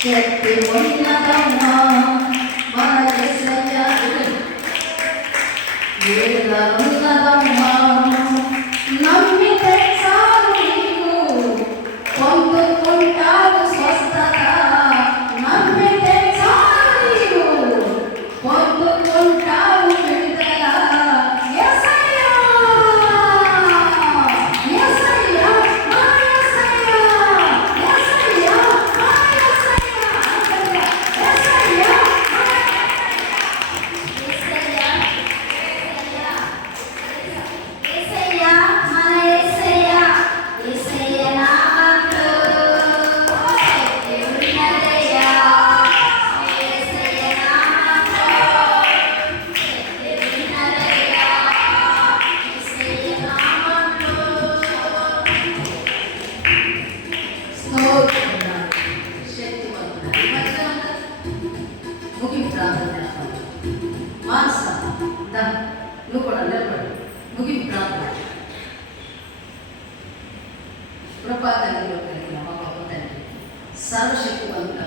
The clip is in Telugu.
శక్తి ఉన్నతమ్మా మన యేసయ్య ఉన్నతమ్మా నమ్మితే చాలు నీవు పొందుకుంటావు స్వస్థత నమ్మితే చాలు నీవు పొందుకుంటావు విడుదల యేసయ్య యేసయ్య మా యేసయ్య యేసయ్య మా నువ్వు కూడా నిలబడు ముగింపు ప్రార్థన కృపా కలిగిన మా గొప్ప తండ్రి సర్వశక్తివంతుడు